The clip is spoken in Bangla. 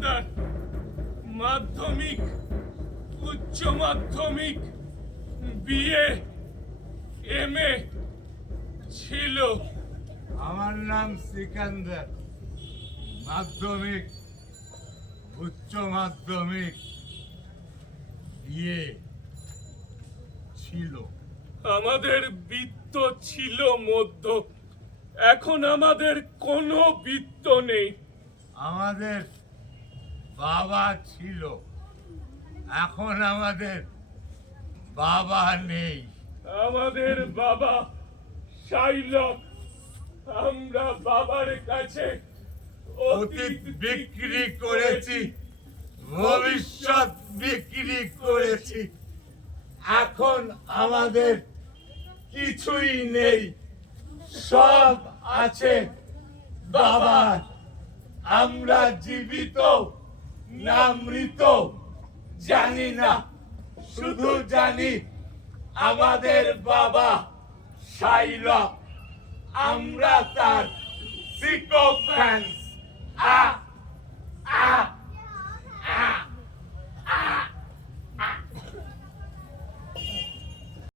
দোকানদার মাধ্যমিক উচ্চ মাধ্যমিক বিএ এম এ ছিল। আমার নাম সিকান্দার। মাধ্যমিক উচ্চ মাধ্যমিক বিএ ছিল। আমাদের বৃত্ত ছিল মধ্য। এখন আমাদের কোনো বৃত্ত নেই। আমাদের বাবা ছিল। এখন আমাদের বাবা নেই। আমাদের বাবা শাইলক। আমরা বাবার কাছে অতীত বিক্রি করেছি ভবিষ্যৎ বিক্রি করেছি। এখন আমাদের কিছুই নেই। সব আছে বাবার। আমরা জীবিত। না মৃত জানি না শুধু জানি আমাদের বাবা সাইল আমরা তার সিকোপ্যান্স আ